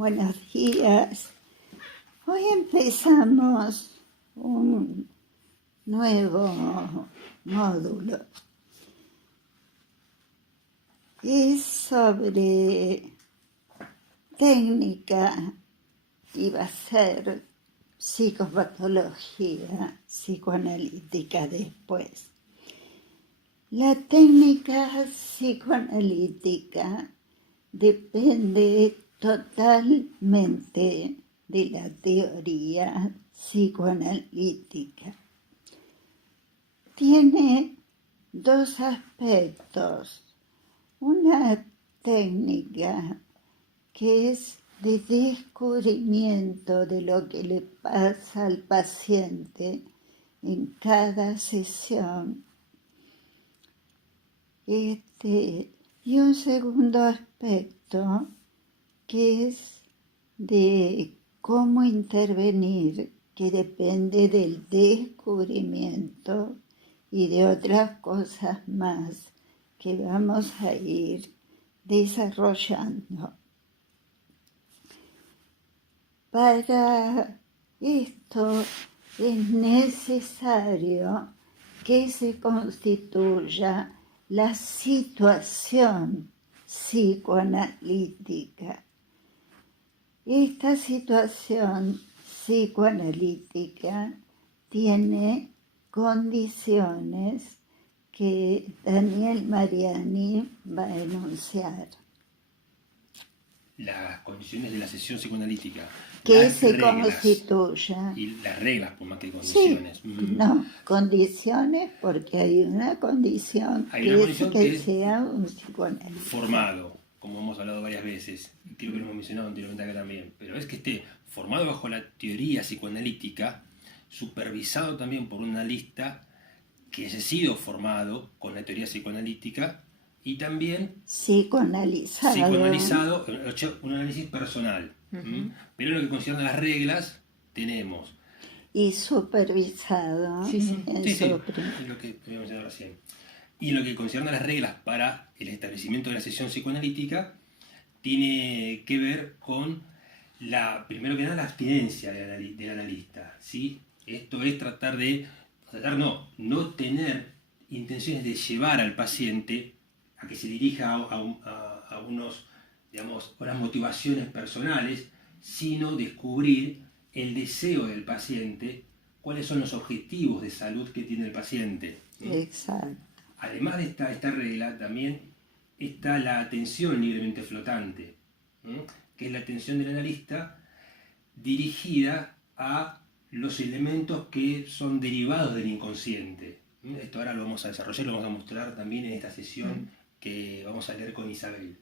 Buenos días. Hoy empezamos un nuevo módulo. Es sobre técnica y va a ser psicopatología psicoanalítica después. La técnica psicoanalítica depende totalmente de la teoría psicoanalítica. Tiene dos aspectos. Una técnica que es de descubrimiento de lo que le pasa al paciente en cada sesión. Y un segundo aspecto que es de cómo intervenir, que depende del descubrimiento y de otras cosas más que vamos a ir desarrollando. Para esto es necesario que se constituya la situación psicoanalítica. Esta situación psicoanalítica tiene condiciones que Daniel Mariani va a enunciar. Las condiciones de la sesión psicoanalítica. Que se constituya. Y las reglas, por más que condiciones. Sí, no, condiciones porque hay una condición que sea un psicoanalista. Formado, como hemos hablado varias veces, creo que lo hemos mencionado anteriormente acá también, pero es que esté formado bajo la teoría psicoanalítica, supervisado también por un analista que haya sido formado con la teoría psicoanalítica y también psicoanalizado, un análisis personal. Uh-huh. Pero en lo que concierne a las reglas, tenemos. Y supervisado. Sí, es lo que habíamos mencionado recién. Y en lo que concierne a las reglas para el establecimiento de la sesión psicoanalítica, tiene que ver con, primero que nada, la abstinencia del analista. ¿Sí? Esto es no tener intenciones de llevar al paciente a que se dirija a unas motivaciones personales, sino descubrir el deseo del paciente, cuáles son los objetivos de salud que tiene el paciente. Exacto. Además de esta regla, también está la atención libremente flotante, que es la atención del analista dirigida a los elementos que son derivados del inconsciente. Esto ahora lo vamos a desarrollar, lo vamos a mostrar también en esta sesión que vamos a leer con Isabel.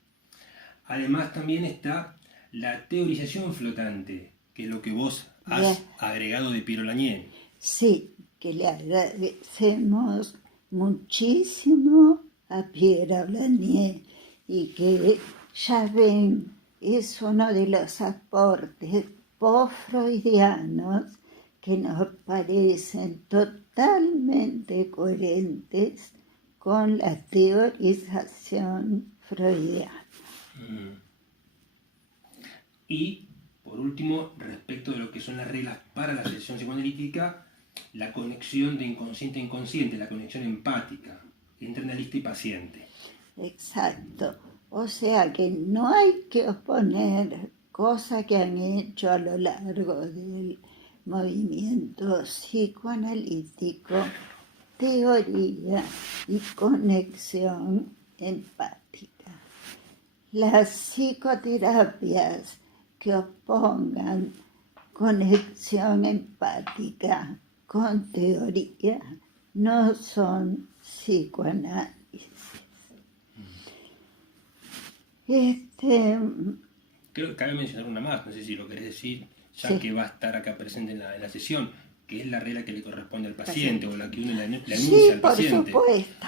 Además también está la teorización flotante, que es lo que vos has agregado de Piero Lanier. Sí, que le agradecemos muchísimo a Piero Lanier y que ya ven, es uno de los aportes post-freudianos que nos parecen totalmente coherentes con la teorización freudiana. Y, por último, respecto de lo que son las reglas para la sesión psicoanalítica, la conexión de inconsciente a inconsciente, la conexión empática entre analista y paciente. Exacto. O sea que no hay que oponer cosas que han hecho a lo largo del movimiento psicoanalítico, teoría y conexión empática. Las psicoterapias que opongan conexión empática con teoría no son psicoanálisis. Creo que cabe mencionar una más, no sé si lo querés decir, ya que va a estar acá presente en la sesión, que es la regla que le corresponde al paciente o la que uno le anuncia al paciente. Sí, por supuesto.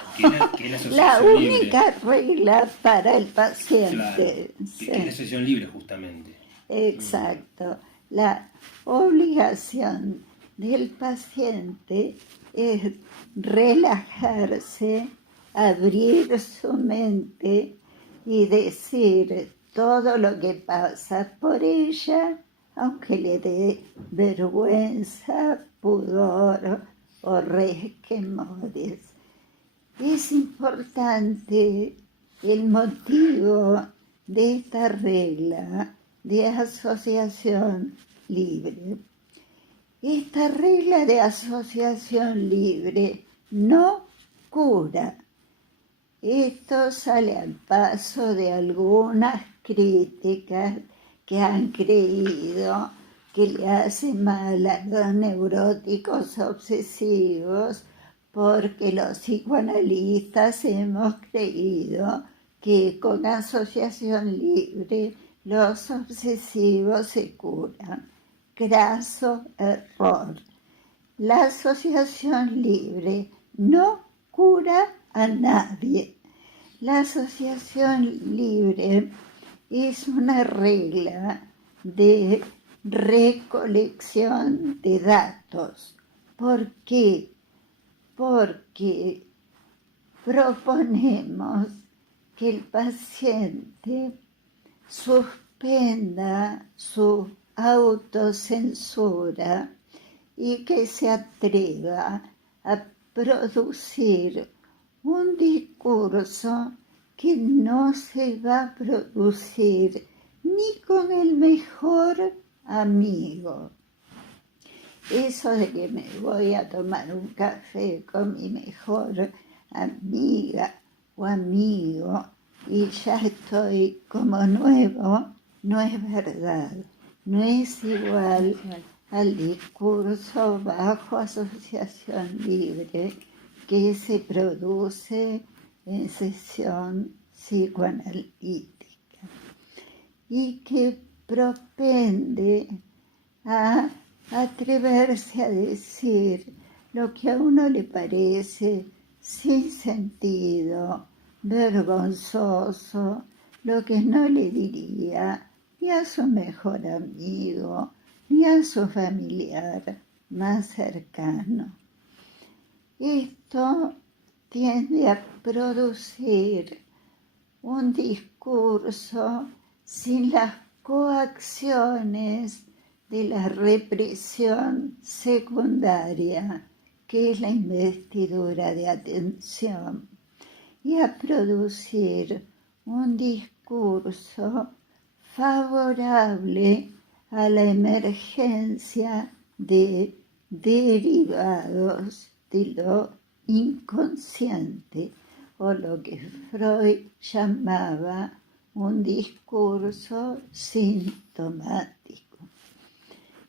Que es la única regla para el paciente. Claro, que es la asociación libre justamente. Exacto. La obligación del paciente es relajarse, abrir su mente y decir todo lo que pasa por ella, aunque le dé vergüenza, pudor o resquemores. Es importante el motivo de esta regla de asociación libre. Esta regla de asociación libre no cura. Esto sale al paso de algunas críticas que han creído que le hace mal a los neuróticos obsesivos, porque los psicoanalistas hemos creído que con asociación libre los obsesivos se curan. Graso error. La asociación libre no cura a nadie. La asociación libre es una regla de recolección de datos. ¿Por qué? Porque proponemos que el paciente suspenda su autocensura y que se atreva a producir un discurso que no se va a producir ni con el mejor amigo. Eso de que me voy a tomar un café con mi mejor amiga o amigo y ya estoy como nuevo, no es verdad. No es igual al discurso bajo asociación libre que se produce en sesión psicoanalítica y que propende a atreverse a decir lo que a uno le parece sin sentido, vergonzoso, lo que no le diría ni a su mejor amigo, ni a su familiar más cercano. Esto tiende a producir un discurso sin las coacciones de la represión secundaria, que es la investidura de atención, y a producir un discurso favorable a la emergencia de derivados de lo inconsciente, o lo que Freud llamaba un discurso sintomático.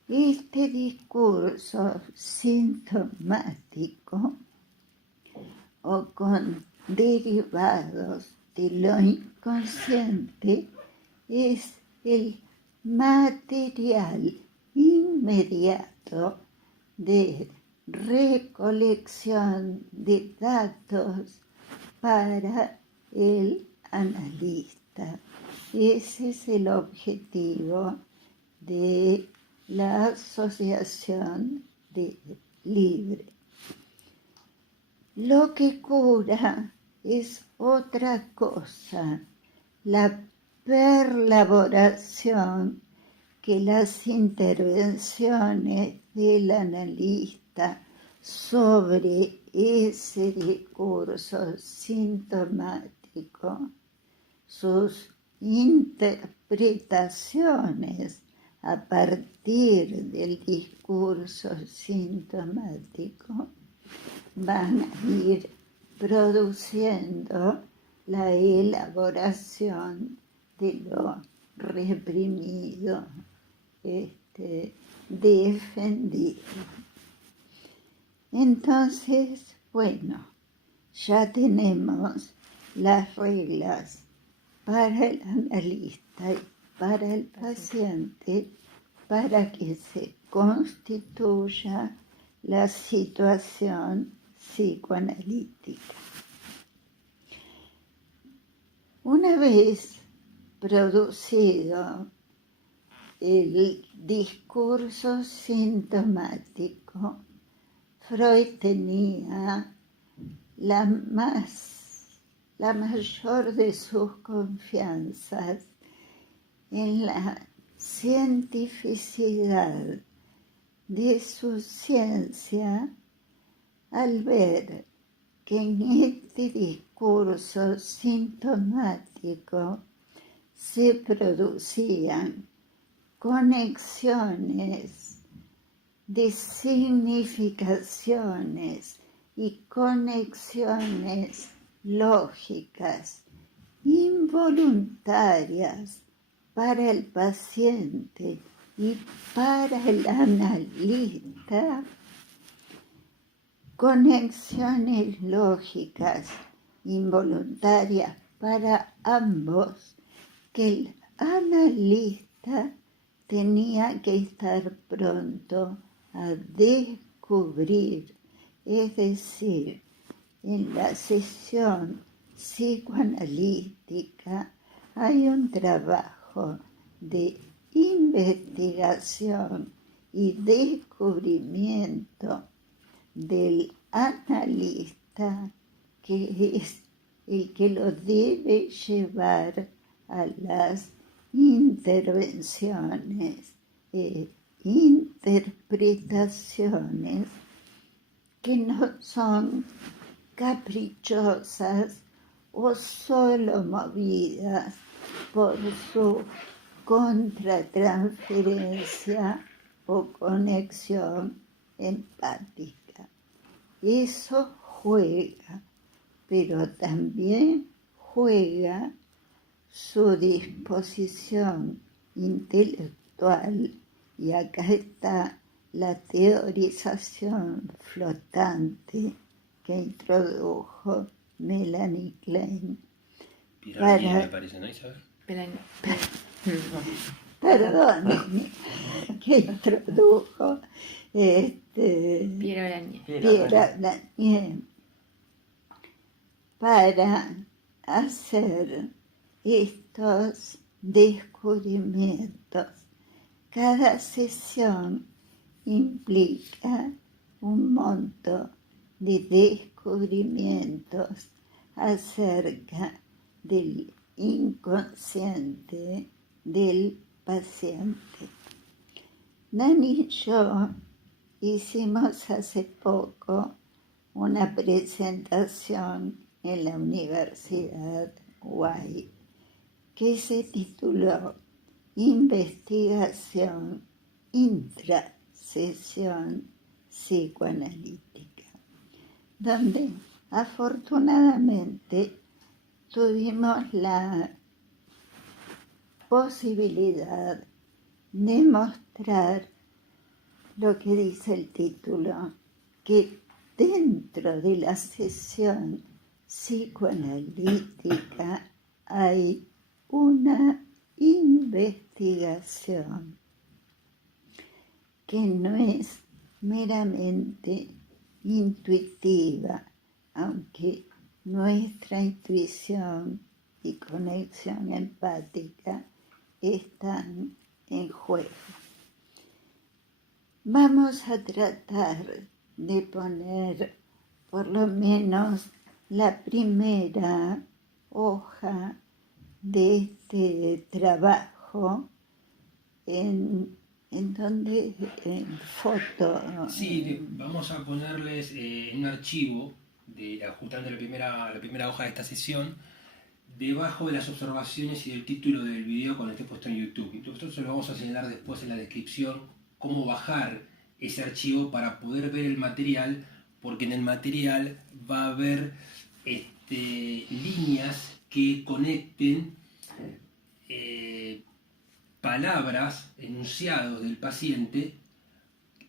Este discurso sintomático o con derivados de lo inconsciente es el material inmediato de recolección de datos para el analista. Ese es el objetivo de la asociación libre. Lo que cura es otra cosa, la perlaboración que las intervenciones del analista sobre ese discurso sintomático, sus interpretaciones a partir del discurso sintomático, van a ir produciendo la elaboración de lo reprimido, defendido. Entonces, bueno, ya tenemos las reglas para el analista y para el paciente para que se constituya la situación psicoanalítica. Una vez producido el discurso sintomático, Freud tenía la mayor de sus confianzas en la cientificidad de su ciencia al ver que en este discurso sintomático se producían conexiones de significaciones y conexiones lógicas involuntarias para el paciente y para el analista, conexiones lógicas involuntarias para ambos, que el analista tenía que estar pronto a descubrir, es decir, en la sesión psicoanalítica hay un trabajo de investigación y descubrimiento del analista, que es el que lo debe llevar a las intervenciones e interpretaciones que no son caprichosas o solo movidas por su contratransferencia o conexión empática. Eso juega, pero también juega su disposición intelectual, y acá está la teorización flotante que introdujo Melanie Klein. Piranha, me parece, ¿no, Isabel? Perdón, que introdujo Piero Arañez. Para hacer estos descubrimientos. Cada sesión implica un monto de descubrimientos acerca del inconsciente del paciente. Nani y yo hicimos hace poco una presentación en la Universidad White que se tituló Investigación intrasesión psicoanalítica, donde afortunadamente tuvimos la posibilidad de mostrar lo que dice el título, que dentro de la sesión psicoanalítica hay una investigación que no es meramente intuitiva, aunque nuestra intuición y conexión empática están en juego. Vamos a tratar de poner por lo menos la primera hoja de este trabajo en donde en foto. Sí, vamos a ponerles en un archivo justamente la primera hoja de esta sesión, debajo de las observaciones y del título del video cuando esté puesto en YouTube. Nosotros se lo vamos a señalar después en la descripción cómo bajar ese archivo para poder ver el material, porque en el material va a haber líneas que conecten palabras, enunciados del paciente,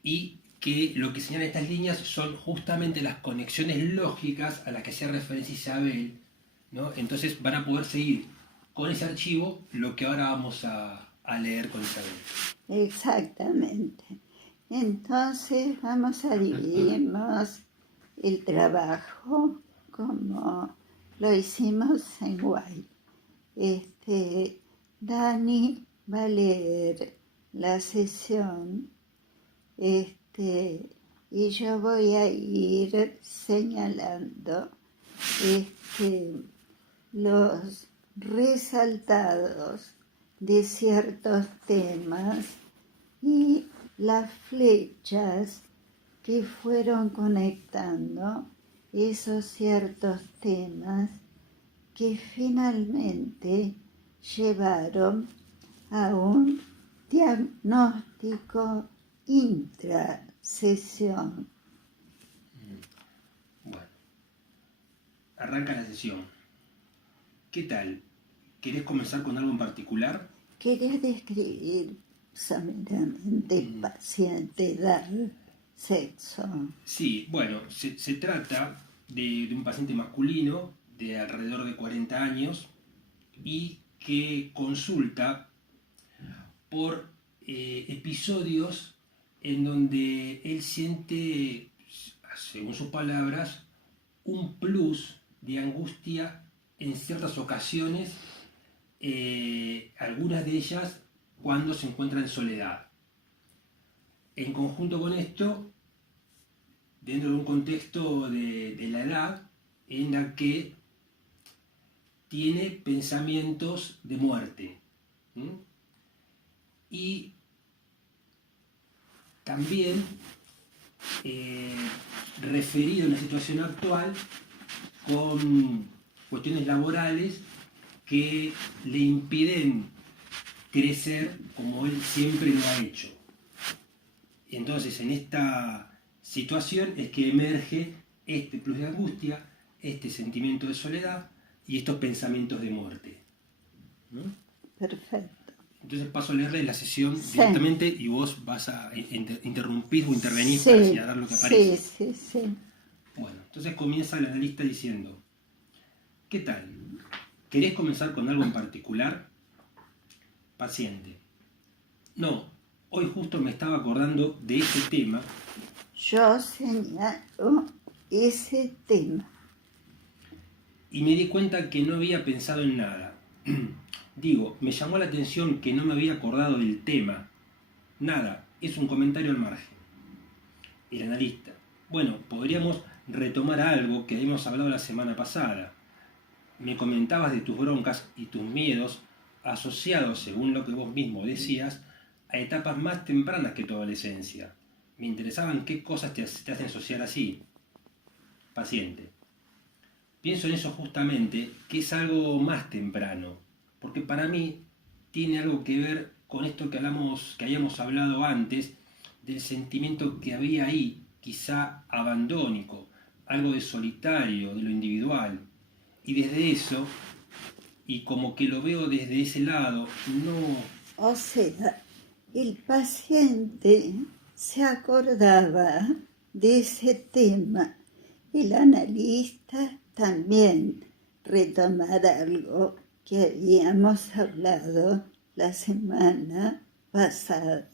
y que lo que señalan estas líneas son justamente las conexiones lógicas a las que hacía referencia Isabel, ¿no? Entonces van a poder seguir con ese archivo lo que ahora vamos a leer con Isabel. Exactamente. Entonces vamos a dividirnos el trabajo como lo hicimos en Guay. Dani va a leer la sesión y yo voy a ir señalando los resaltados, de ciertos temas y las flechas que fueron conectando esos ciertos temas que finalmente llevaron a un diagnóstico intrasesión. Bueno, arranca la sesión. ¿Qué tal? ¿Querés comenzar con algo en particular? ¿Querés describir someramente paciente, edad, sexo? Sí, bueno, se trata de un paciente masculino de alrededor de 40 años y que consulta por episodios en donde él siente, según sus palabras, un plus de angustia en ciertas ocasiones, algunas de ellas cuando se encuentra en soledad. En conjunto con esto, dentro de un contexto de la edad en la que tiene pensamientos de muerte. Y también referido en la situación actual con cuestiones laborales que le impiden crecer como él siempre lo ha hecho. Entonces, en esta situación es que emerge este plus de angustia, este sentimiento de soledad y estos pensamientos de muerte. ¿No? Perfecto. Entonces paso a leerle la sesión Sí. directamente y vos vas a interrumpir o intervenir para señalar lo que aparece. Sí. Bueno, entonces comienza el analista diciendo: ¿qué tal? ¿Querés comenzar con algo en particular? Paciente: no, hoy justo me estaba acordando de ese tema. Yo señalo ese tema. Y me di cuenta que no había pensado en nada. Digo, me llamó la atención que no me había acordado del tema. Nada, es un comentario al margen. El analista: bueno, podríamos retomar algo que habíamos hablado la semana pasada. Me comentabas de tus broncas y tus miedos asociados, según lo que vos mismo decías, a etapas más tempranas que tu adolescencia. Me interesaban qué cosas te hacen asociar así. Paciente: pienso en eso justamente, que es algo más temprano, porque para mí tiene algo que ver con esto que habíamos hablado antes, del sentimiento que había ahí, quizá abandónico, algo de solitario, de lo individual. Y desde eso, y como que lo veo desde ese lado, no... O sea, el paciente se acordaba de ese tema. El analista también retomar algo que habíamos hablado la semana pasada.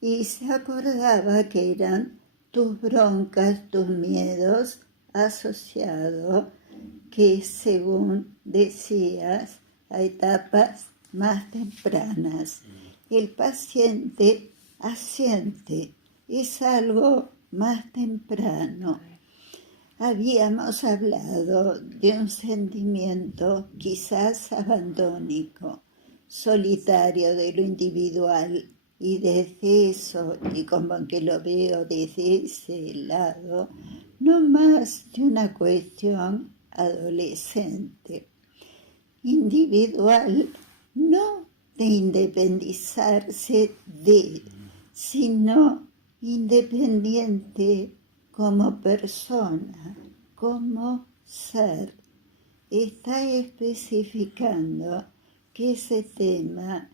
Y se acordaba que eran tus broncas, tus miedos asociados, que según decías, a etapas más tempranas. El paciente asiente, es algo más temprano. Habíamos hablado de un sentimiento quizás abandónico, solitario de lo individual, y desde eso, y como que lo veo desde ese lado, no más de una cuestión adolescente, individual, no de independizarse de, sino independiente como persona, como ser. Está especificando que ese tema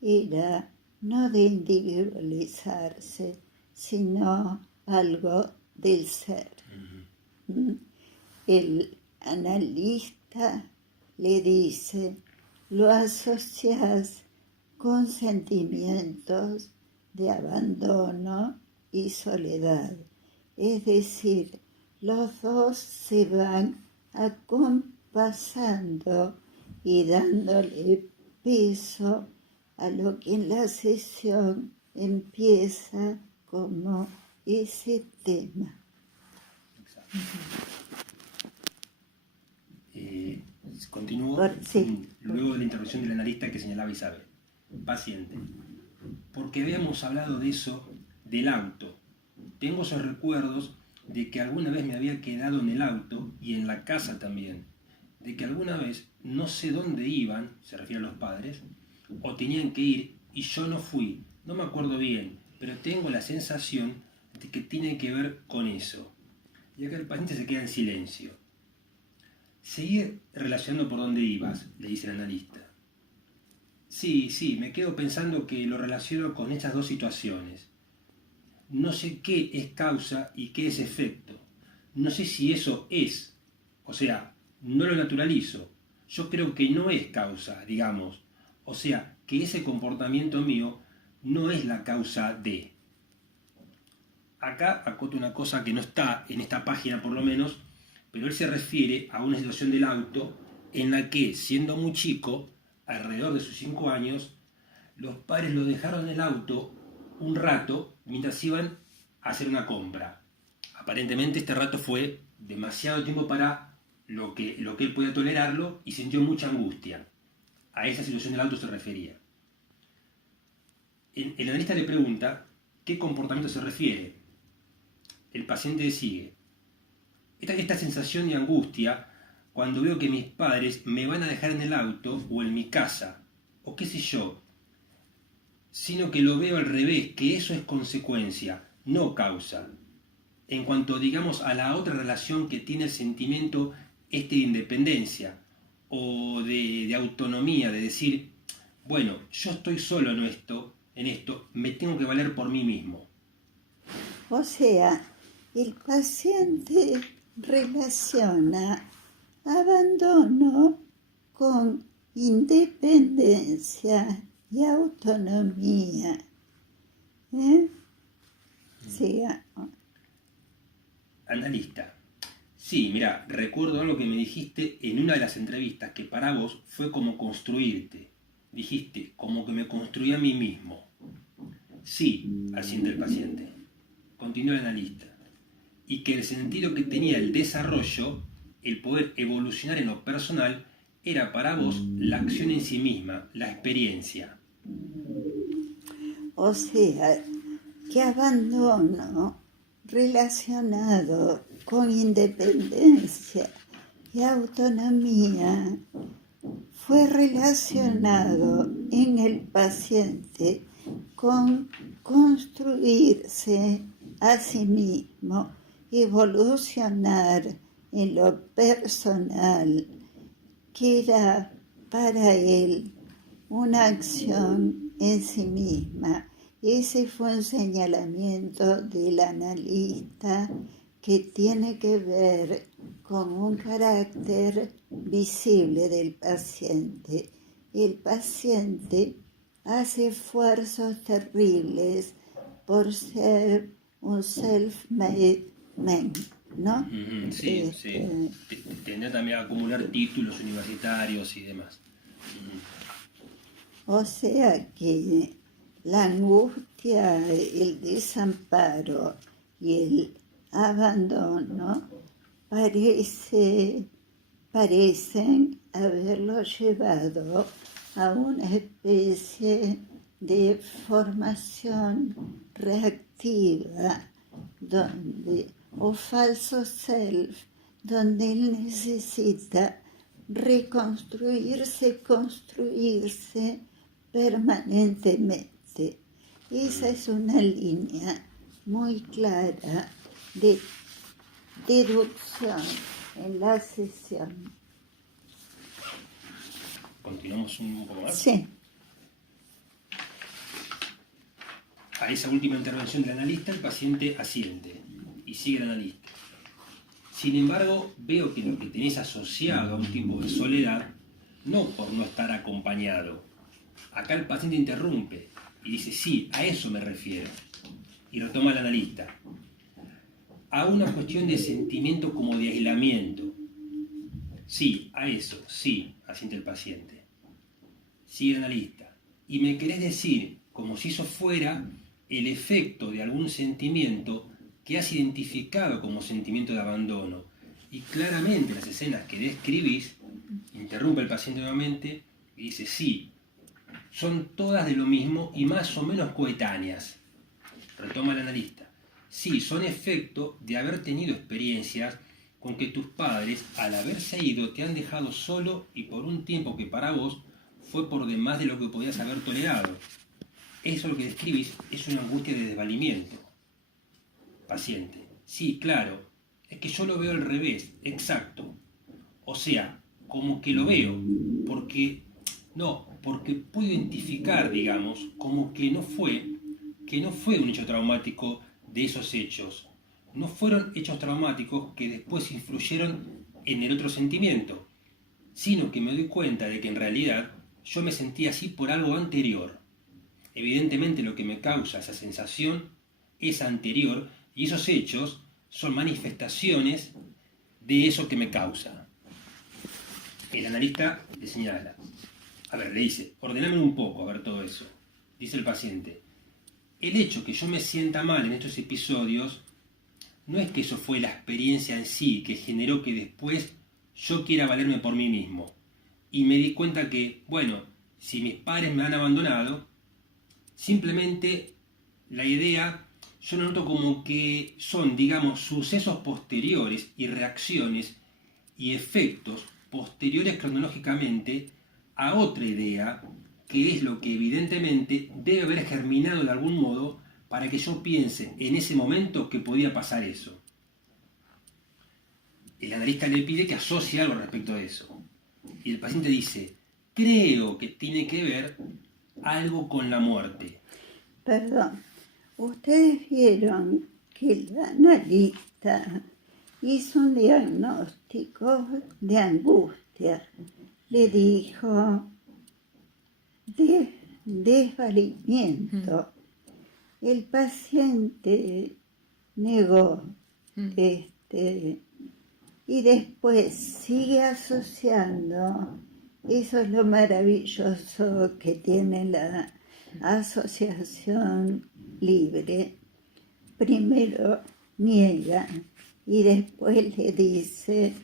era no de individualizarse, sino algo del ser. El analista le dice, lo asocias con sentimientos de abandono y soledad. Es decir, los dos se van acompasando y dándole peso a lo que en la sesión empieza como ese tema. Continúo. Sí. Luego de la intervención del analista que señalaba Isabel. Paciente. Porque habíamos hablado de eso, del auto. Tengo esos recuerdos de que alguna vez me había quedado en el auto y en la casa también. De que alguna vez no sé dónde iban, se refiere a los padres, o tenían que ir y yo no fui. No me acuerdo bien, pero tengo la sensación de que tiene que ver con eso. Y acá el paciente se queda en silencio. Seguir relacionando por dónde ibas, le dice el analista. Sí, me quedo pensando que lo relaciono con estas dos situaciones. No sé qué es causa y qué es efecto. No sé si eso es, o sea, no lo naturalizo. Yo creo que no es causa, digamos. O sea, que ese comportamiento mío no es la causa de. Acá acoto una cosa que no está en esta página por lo menos, pero él se refiere a una situación del auto en la que, siendo muy chico, alrededor de sus 5 años, los padres lo dejaron en el auto un rato mientras iban a hacer una compra. Aparentemente este rato fue demasiado tiempo para lo que él podía tolerarlo y sintió mucha angustia. A esa situación del auto se refería. El analista le pregunta qué comportamiento se refiere. El paciente sigue. Esta sensación de angustia cuando veo que mis padres me van a dejar en el auto o en mi casa, o qué sé yo, sino que lo veo al revés, que eso es consecuencia, no causa. En cuanto, digamos, a la otra relación que tiene el sentimiento de independencia o de autonomía, de decir, bueno, yo estoy solo en esto, me tengo que valer por mí mismo. O sea, el paciente relaciona abandono con independencia y autonomía. Sí. Analista. Sí, mira, recuerdo algo que me dijiste en una de las entrevistas, que para vos fue como construirte. Dijiste, como que me construí a mí mismo. Sí, asiente el paciente. Continúa el analista. Y que el sentido que tenía el desarrollo, el poder evolucionar en lo personal, era para vos la acción en sí misma, la experiencia. O sea, que abandono relacionado con independencia y autonomía fue relacionado en el paciente con construirse a sí mismo, evolucionar en lo personal, que era para él una acción en sí misma. Ese fue un señalamiento del analista que tiene que ver con un carácter visible del paciente. El paciente hace esfuerzos terribles por ser un self-made man, ¿no? Sí. Tendrá también a acumular títulos universitarios y demás. O sea que la angustia, el desamparo y el abandono parecen haberlo llevado a una especie de formación reactiva o falso self, donde él necesita reconstruirse, construirse permanentemente. Esa es una línea muy clara de deducción en la sesión. ¿Continuamos un poco más? Sí. A esa última intervención del analista, el paciente asiente y sigue el analista. Sin embargo, veo que lo que tenés asociado a un tipo de soledad, no por no estar acompañado. Acá el paciente interrumpe y dice, sí, a eso me refiero. Y retoma el analista. A una cuestión de sentimiento como de aislamiento. Sí, a eso, sí, asiente el paciente. Sigue el analista. Y me querés decir, como si eso fuera el efecto de algún sentimiento que has identificado como sentimiento de abandono. Y claramente las escenas que describís Interrumpe el paciente nuevamente y dice, sí, son todas de lo mismo y más o menos coetáneas. Retoma el analista. Sí, son efecto de haber tenido experiencias con que tus padres, al haberse ido, te han dejado solo y por un tiempo que para vos fue por demás de lo que podías haber tolerado. Eso lo que describís es una angustia de desvalimiento. Paciente. Sí, claro, es que yo lo veo al revés, exacto. O sea, como que lo veo, porque puedo identificar, digamos, como que no fue un hecho traumático de esos hechos. No fueron hechos traumáticos que después influyeron en el otro sentimiento, sino que me doy cuenta de que en realidad yo me sentí así por algo anterior. Evidentemente lo que me causa esa sensación es anterior y esos hechos son manifestaciones de eso que me causa. El analista le señala, le dice, ordename un poco a ver todo eso. Dice el paciente, el hecho que yo me sienta mal en estos episodios no es que eso fue la experiencia en sí que generó que después yo quiera valerme por mí mismo. Y me di cuenta que, bueno, si mis padres me han abandonado, simplemente la idea yo lo noto como que son, digamos, sucesos posteriores y reacciones y efectos posteriores cronológicamente a otra idea que es lo que evidentemente debe haber germinado de algún modo para que yo piense en ese momento que podía pasar eso. El analista le pide que asocie algo respecto a eso. Y el paciente dice, creo que tiene que ver algo con la muerte. Perdón, ustedes vieron que el analista hizo un diagnóstico de angustia. Le dijo desvalimiento. El paciente negó y después sigue asociando. Eso es lo maravilloso que tiene la asociación libre. Primero niega y después le dice,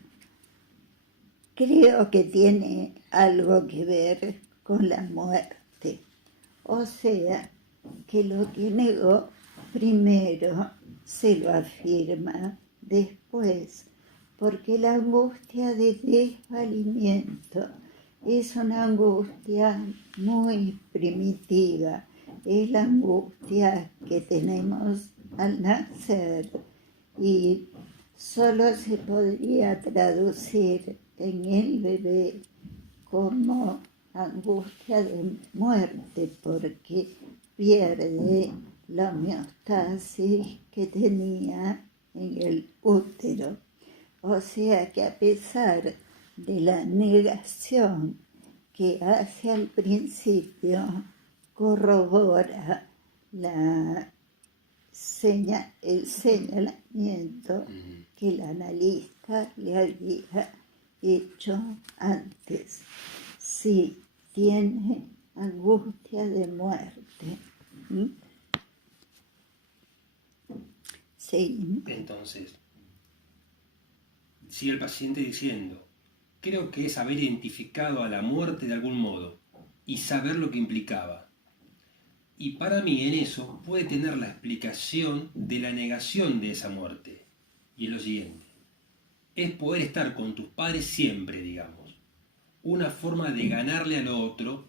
creo que tiene algo que ver con la muerte. O sea, que lo que negó primero se lo afirma después, porque la angustia de desvalimiento es una angustia muy primitiva, es la angustia que tenemos al nacer y solo se podría traducir en el bebé como angustia de muerte porque pierde la homeostasis que tenía en el útero. O sea que a pesar de la negación que hace al principio, corrobora el señalamiento que el analista le había hecho antes. Sí, tiene angustia de muerte. Sí. Entonces, sigue el paciente diciendo, creo que es haber identificado a la muerte de algún modo y saber lo que implicaba. Y para mí en eso puede tener la explicación de la negación de esa muerte. Y es lo siguiente, es poder estar con tus padres siempre, digamos. Una forma de ganarle al otro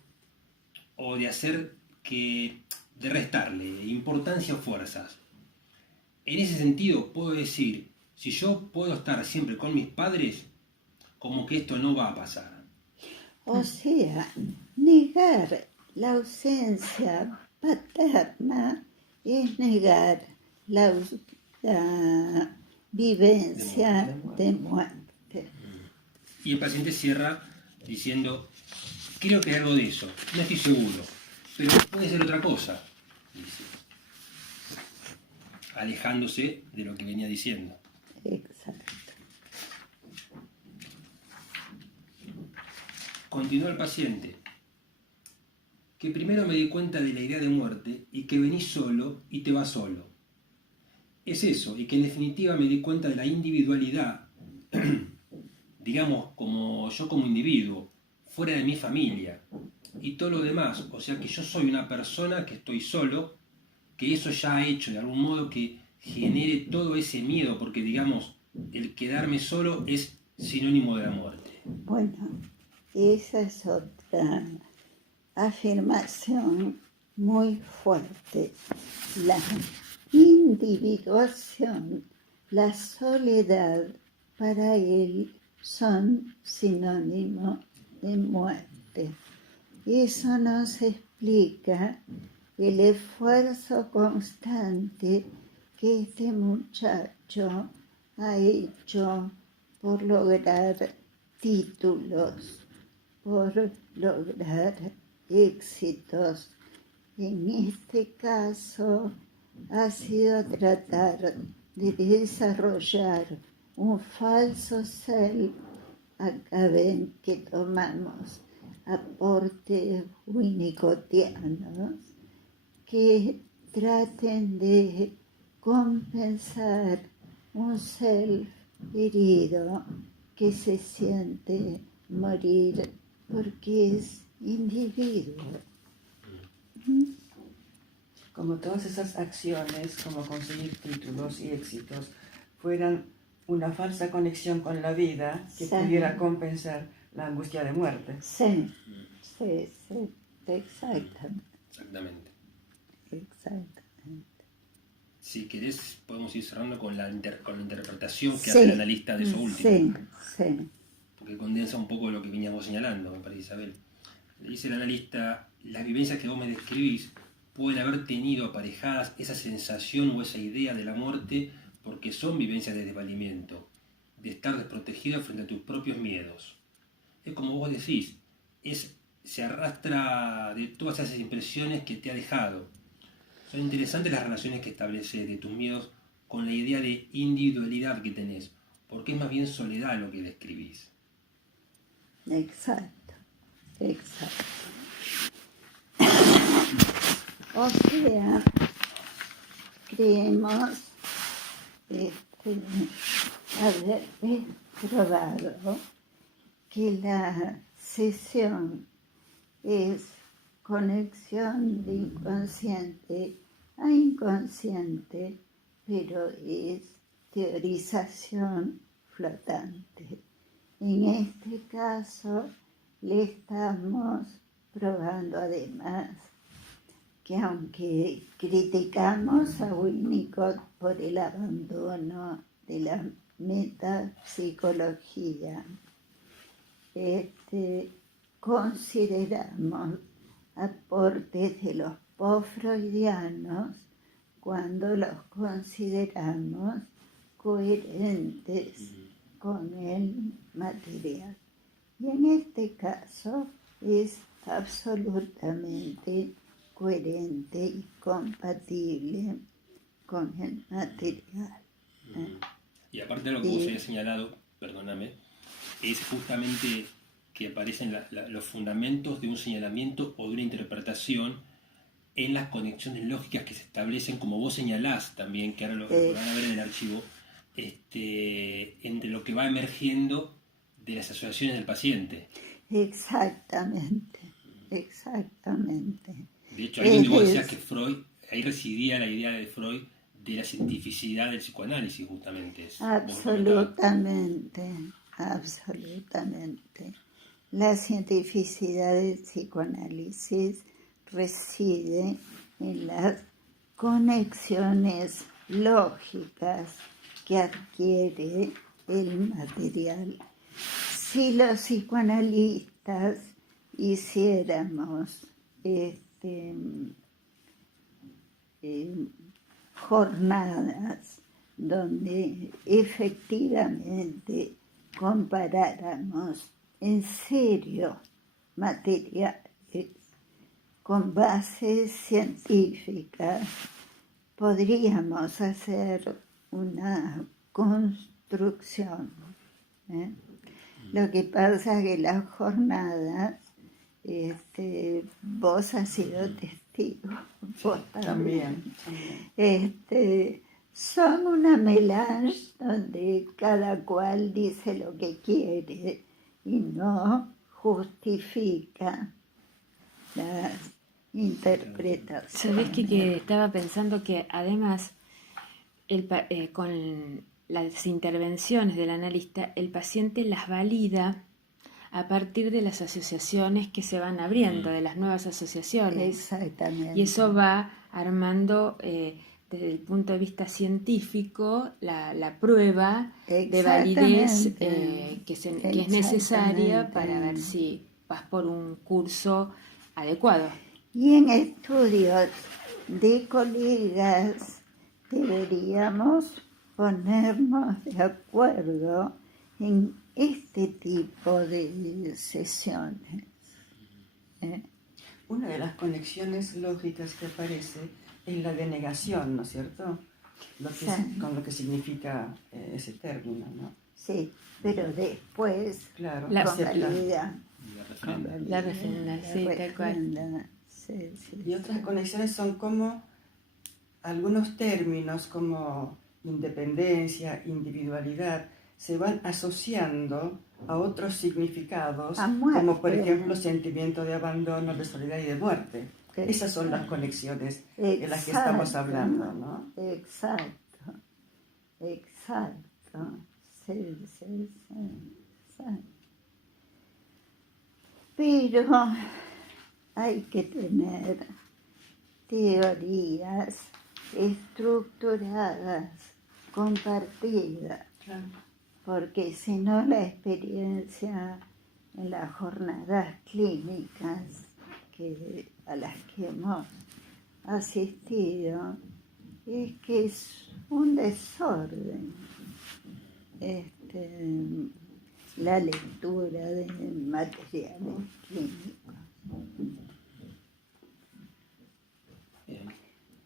o de restarle importancia o fuerzas. En ese sentido puedo decir, si yo puedo estar siempre con mis padres, como que esto no va a pasar. O sea, negar la ausencia paterna es negar la vivencia de muerte. Y el paciente cierra diciendo, creo que hay algo de eso, no estoy seguro, pero puede ser otra cosa, dice, alejándose de lo que venía diciendo. Exacto. Continúa el paciente, que primero me di cuenta de la idea de muerte y que venís solo y te vas solo. Es eso, y que en definitiva me di cuenta de la individualidad digamos, como yo como individuo, fuera de mi familia y todo lo demás. O sea que yo soy una persona que estoy solo, que eso ya ha hecho de algún modo que genere todo ese miedo, porque digamos, el quedarme solo es sinónimo de la muerte. Bueno, esa es otra afirmación muy fuerte. La individuación, la soledad, para él son sinónimo de muerte. Eso nos explica el esfuerzo constante que este muchacho ha hecho por lograr títulos, por lograr éxitos. En este caso ha sido tratar de desarrollar un falso self. Acá ven que tomamos aportes winnicottianos que traten de compensar un self herido que se siente morir porque es individuo. Como todas esas acciones, como conseguir títulos y éxitos, fueran una falsa conexión con la vida que pudiera compensar la angustia de muerte. Sí, exactamente. Si querés, podemos ir cerrando con la interpretación que hace el analista de eso último. Sí. Porque condensa un poco lo que veníamos señalando, me parece, Isabel. Le dice el analista, las vivencias que vos me describís pueden haber tenido aparejadas esa sensación o esa idea de la muerte porque son vivencias de desvalimiento, de estar desprotegido frente a tus propios miedos. Es como vos decís, se arrastra de todas esas impresiones que te ha dejado. Son interesantes las relaciones que estableces de tus miedos con la idea de individualidad que tenés, porque es más bien soledad lo que describís. Exacto. O sea, creemos haber probado que la cesión es conexión de inconsciente a inconsciente, pero es teorización flotante. En este caso, le estamos probando además que aunque criticamos a Winnicott por el abandono de la metapsicología, consideramos aportes de los post-freudianos cuando los consideramos coherentes con el material. Y en este caso es absolutamente coherente y compatible con el material. Y aparte de lo que vos habías señalado, perdóname, es justamente que aparecen los fundamentos de un señalamiento o de una interpretación en las conexiones lógicas que se establecen, como vos señalás también, que ahora lo van a ver en el archivo, entre lo que va emergiendo de las asociaciones del paciente. Exactamente. De hecho, ahí donde vos decías que Freud, ahí residía la idea de Freud de la cientificidad del psicoanálisis, justamente. Absolutamente. La cientificidad del psicoanálisis reside en las conexiones lógicas que adquiere el material. Si los psicoanalistas hiciéramos jornadas donde efectivamente comparáramos en serio materiales con bases científicas, podríamos hacer una construcción. Lo que pasa es que las jornadas, vos has sido testigo, vos también. son una melange donde cada cual dice lo que quiere y no justifica las interpretaciones. ¿Sabés que estaba pensando que además con las intervenciones del analista, el paciente las valida a partir de las asociaciones que se van abriendo, de las nuevas asociaciones? Exactamente. Y eso va armando desde el punto de vista científico la prueba de validez que es necesaria para ver si vas por un curso adecuado. Y en estudios de colegas deberíamos ponernos de acuerdo en este tipo de sesiones. Una de las conexiones lógicas que aparece es la denegación, ¿no es cierto? Sí. Con lo que significa ese término, ¿no? Sí, pero después Claro, convalida. La refrenda, sí, tal cual. Sí, y otras conexiones son como algunos términos como independencia, individualidad, se van asociando a otros significados, como por ejemplo sentimiento de abandono, de soledad y de muerte. Esas son las conexiones de las que estamos hablando, ¿no? Exacto. Sí. Pero hay que tener teorías estructuradas, compartidas, Claro. porque si no la experiencia en las jornadas clínicas a las que hemos asistido es que es un desorden la lectura de materiales clínicos. Bien.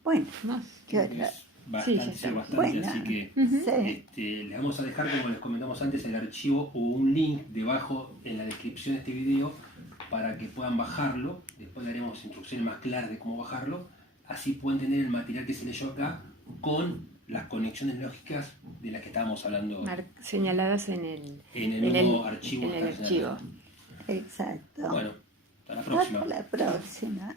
Bueno, ¿No? ¿qué otra? Bastante, Bueno, así que sí. les vamos a dejar, como les comentamos antes, el archivo o un link debajo en la descripción de este video para que puedan bajarlo. Después le haremos instrucciones más claras de cómo bajarlo. Así pueden tener el material que se leyó acá con las conexiones lógicas de las que estábamos hablando. Señaladas en el nuevo archivo. En el archivo. Exacto. Bueno, hasta la próxima. Hasta la próxima.